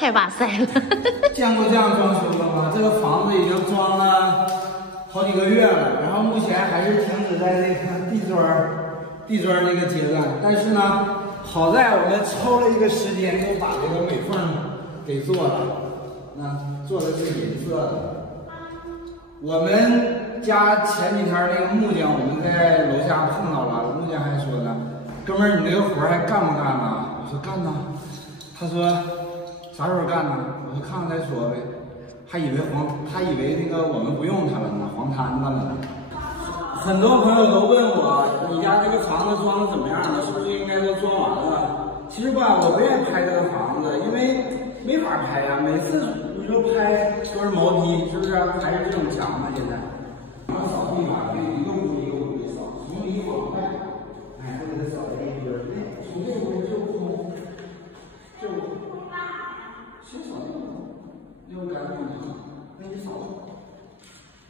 太哇塞了！见过这样装修的吗？这个房子已经装了好几个月了，然后目前还是停止在那个地砖那个阶段。但是呢，好在我们抽了一个时间，又把这个美缝给做了，做的是银色的。我们家前几天那个木匠，我们在楼下碰到了，木匠还说呢，哥们儿，你这个活还干不干呢？我说干呢。他说啥时候干呢？我说看看再说呗。他以为那个我们不用他了呢，黄摊子了呢。很多朋友都问我，你家这个房子装的怎么样了？是不是应该都装完了？其实吧，我不愿意拍这个房子，因为没法拍呀。每次你说拍都是毛坯，是不是？还是这种墙呢？现在。然后扫地吧，对一个屋一个屋的扫，从里往外，哎，都给它扫在一边。从这个屋就不同，就先扫这个，要不干净吗？那你扫。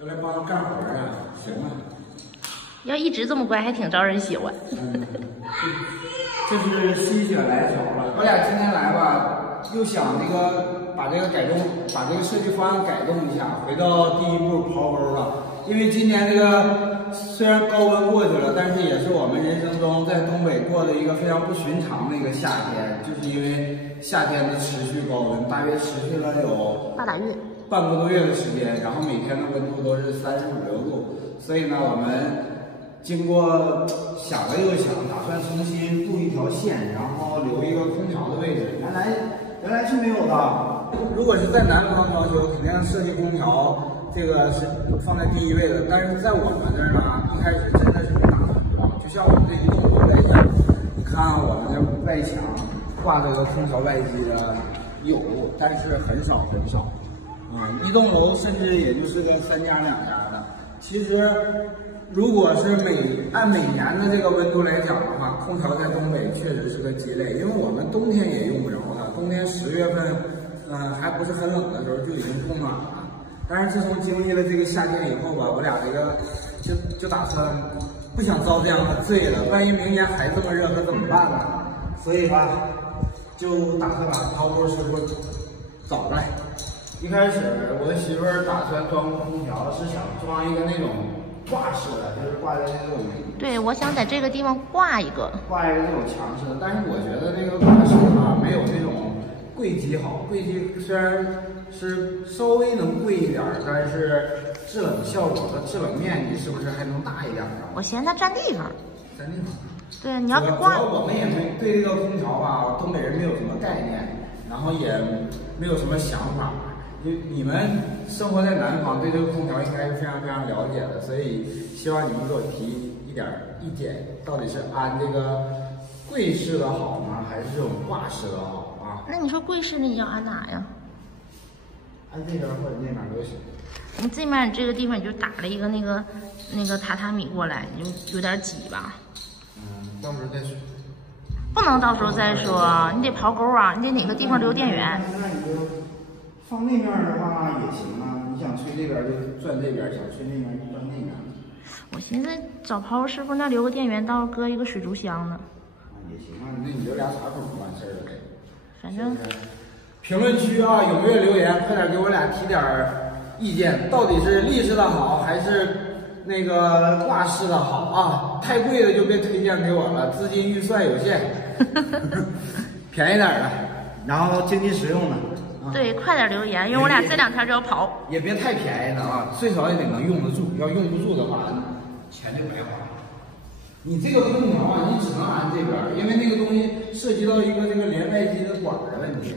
要来帮干活啊？行啊。要一直这么乖，还挺招人喜欢。这是心血来潮了。我俩今天来吧，又想那个把这个改动，把这个设计方案改动一下，回到第一步刨沟了。因为今年这个虽然高温过去了，但是也是我们人生中在东北过的一个非常不寻常的一个夏天，就是因为夏天的持续高温，大约持续了有8个月，半个多月的时间，然后每天的温度都是35、6度，所以呢，我们经过想了又想，打算重新布一条线，然后留一个空调的位置。原来是没有的。如果是在南方装修，肯定设计空调这个是放在第一位的。但是在我们这儿呢，一开始真的是没打算装。就像我们这一栋楼来讲，你看我们这外墙挂这个空调外机的有，但是很少很少。一栋楼甚至也就是个3家2家的。其实，如果是按每年的这个温度来讲的话，空调在东北确实是个鸡肋，因为我们冬天也用不着了。冬天10月份，还不是很冷的时候就已经供暖了。但是自从经历了这个夏天以后吧，我俩这个就打算不想遭这样的罪了。万一明年还这么热，可怎么办呢？所以吧，就打算把刨沟师傅找来。一开始我的媳妇儿打算装空调，是想装一个那种挂式的，就是挂在那种。对，我想在这个地方挂一个这种墙式的，但是我觉得这个挂式啊，没有那种柜机好。柜机虽然是稍微能贵一点，但是制冷效果和制冷面积是不是还能大一点啊？我嫌它占地方。占地方。对，你要挂。主要我们也对这个空调吧，东北人没有什么概念，然后也没有什么想法。你们生活在南方，对这个空调应该是非常非常了解的，所以希望你们给我提一点意见，到底是安这个柜式的好呢，还是这种挂式的好啊？那你说柜式的你要安哪呀？安这边或者那边都行。你这面这个地方你就打了一个那个榻榻米过来，你就有点挤吧。到时候再说。不能到时候再说，你得刨沟啊，你得哪个地方留电源。那你就放那面的话也行啊，你想吹这边就转这边，想吹那边就转那边。我寻思找刨师傅那留个电源，到时候搁一个水族箱呢。也行啊，那你留俩插孔就完事儿了呗。反正评论区啊，踊跃留言，快点给我俩提点意见，到底是立式的好还是那个挂式的好啊？太贵的就别推荐给我了，资金预算有限，便宜点的，然后经济实用的。对，快点留言，因为我俩这2天就要刨。也别太便宜的啊，最少也得能用得住。要用不住的话，钱就白花了。你这个空调啊，你只能安这边，因为那个东西涉及到一个这个连外机的管的问题。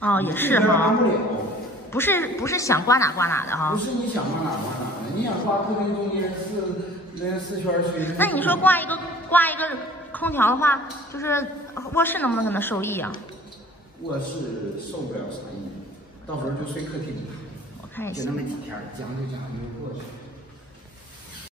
哦，也是哈。安不了。不是想挂哪挂哪的哈。不是你想挂哪挂哪的，你想挂客厅中间4圈吹。那你说挂一个空调的话，就是卧室能不能跟它受益啊？卧室受不了啥益，到时候就睡客厅了。我看一下。就那么几天，将就过去。